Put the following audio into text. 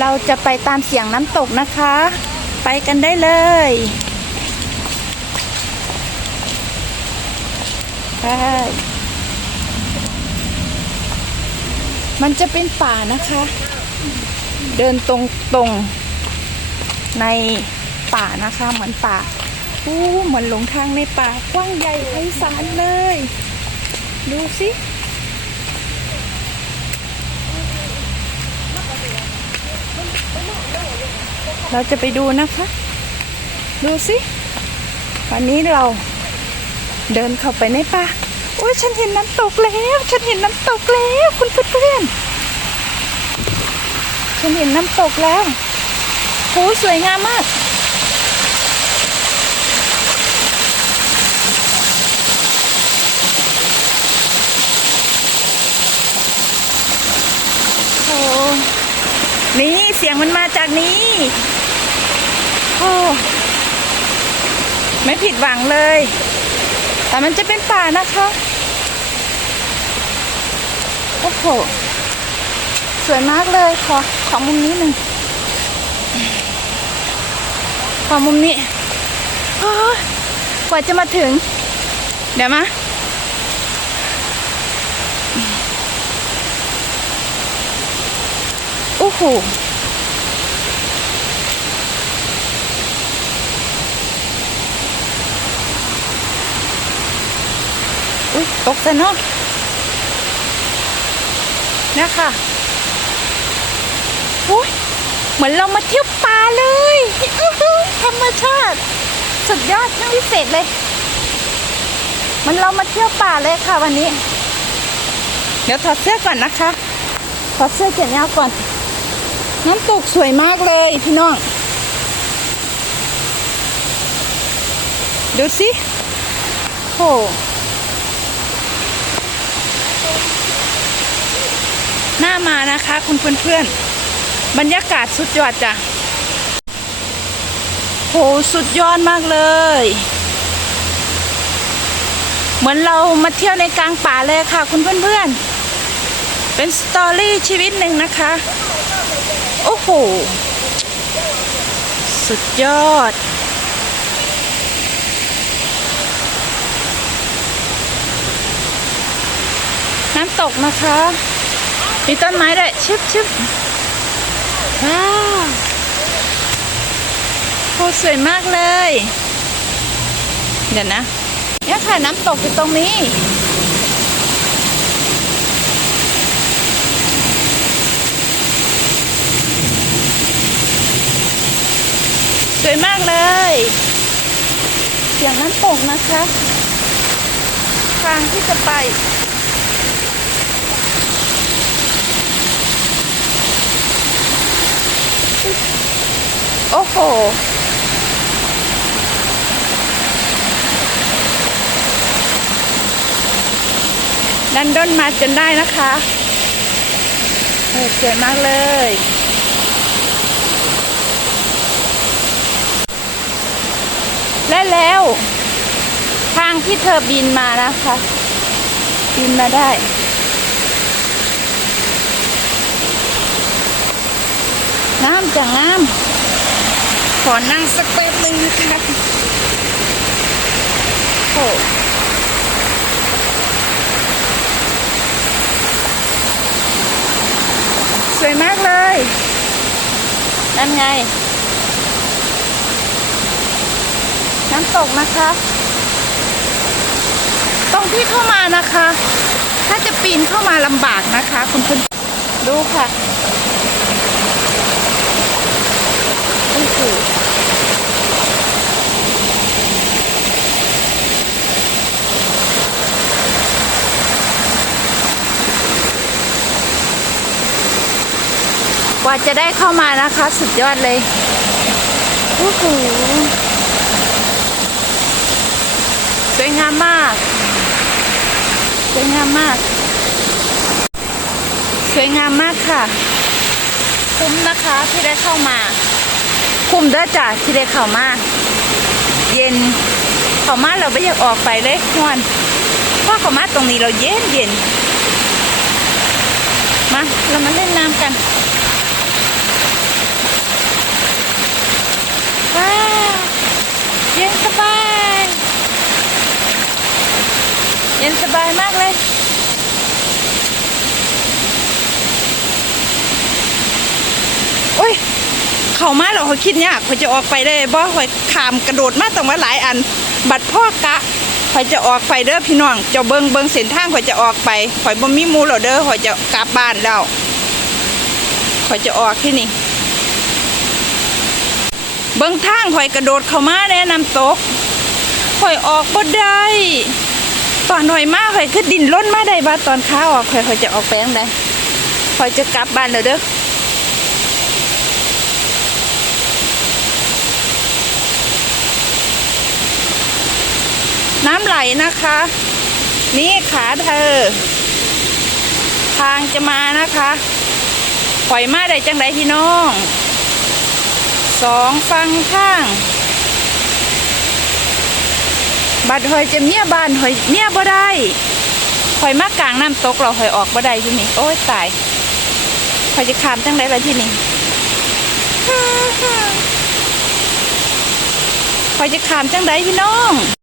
เราจะไปตามเสียงน้ำตกนะคะ ไปกันได้เลยไปมันจะเป็นป่านะคะ เดินตรงตรงในป่านะคะเหมือนป่าอู้เหมือนหลงทางในป่ากว้างใหญ่ไพศาลเลย ดูสิ เราจะไปดูนะคะ ดูสิวันนี้เราเดินเข้าไปในป่าโอ้ยฉันเห็นน้ำตกแล้ว ฉันเห็นน้ำตกแล้วคุณเพื่อนฉันเห็นน้ำตกแล้วโหสวยงามมาก โอ้ นี่เสียงมันมาจากนี้โอ้ไม่ผิดหวังเลย แต่มันจะเป็นป่านะคะ โอ้โห สวยมากเลย ขอ ขอมุมนี้หนึ่ง ขอมุมนี้กว่าจะมาถึง เดี๋ยวมา อ้โหอุ้ยตกซะเนาะเนี่ยค่ะอุ้ยเหมือนเรามาเที่ยวป่าเลยธรรมชาติ สุดยอดทั้งพิเศษเลย มันเรามาเที่ยวป่าเลยค่ะวันนี้ เดี๋ยวถอดเสื้อก่อนนะคะถอดเสื้อเขียนยาวก่อน น้ำตกสวยมากเลยพี่น้อง ดูสิโหหน้ามานะคะ คุณเพื่อนๆ บรรยากาศสุดยอดจ้ะโหสุดยอดมากเลย เหมือนเรามาเที่ยวในกลางป่าเลยค่ะ คุณเพื่อนๆ เป็นสตอรี่ชีวิตหนึ่งนะคะ โอ้โห สุดยอด น้ำตกนะคะ มีต้นไม้ด้วยชึบชึบว้าวโหสวยมากเลย เดี๋ยวนะเนี่ยค่ะน้ำตกอยู่ตรงนี้ วยมากเลย เสียงน้ำตกนะคะ ทางที่จะไป โอ้โหดันด้นมาจนได้นะคะโอ้สวยมากเลย และแล้ว ทางที่เธอบินมานะคะ บินมาได้งามจังงามขอนั่งสักแป๊บนึงนะคะโอ้สวยมากเลยนั่นไง น้ำตกนะคะ ตรงที่เข้ามานะคะ ถ้าจะปีนเข้ามาลำบากนะคะ คุณคุณดูค่ะโอ้โหกว่าจะได้เข้ามานะคะ สุดยอดเลยโอ้โหสวยงามมาก ส วยงามมาก สวยงามมากค่ะ คุ้มนะคะที่ได้เข้ามา คุ้มเด้อจ้ะที่ได้เข้ามา เย็นเข้ามาเราไม่อยากออกไปเลยนวนเพราะเข้ามาตรงนี้เราเย็นเย็นมาเรามาเล่นน้ำกัน ย็นสบายมากเลย โอ้ย เข้ามาแล้วเขาคิดยากเขาจะออกไปได้บ่ข่อยขามกระโดดมาต้องว่าหลายอัน บัดพ่อกะข่อยจะออกไปเด้อพี่น้องจ้าเบิงเบิงเส้นทางข่อยจะออกไปข่อยบ่มีมูแล้วเด้อข่อยจะกลับบ้านแล้วข่อยจะออกที่นี่ เบิงทางข่อยกระโดดเข้ามาแนะนำตกข่อยออกบ่ได้ ตอนหน่อยมาข่อยคือดินล้นมาได้บ่ตอนข้าออกข่อยข่อยจะออกไปจังไดข่อยจะกลับบ้านแล้วเด้อน้ำไหลนะคะ นี่ขาเธอ ทางจะมานะคะปล่อยมาได้จังไดพี่น้องสองฟังข้าง บัดหอยจะเมียบานหอยเมียบ่ได้หอยมากลางน้ำตกเราหอยออกบ่ได้ที่นี่โอ้ยตายหอยจะขามจังไดละที่นี่หอยจะขามจังไดพี่น้อง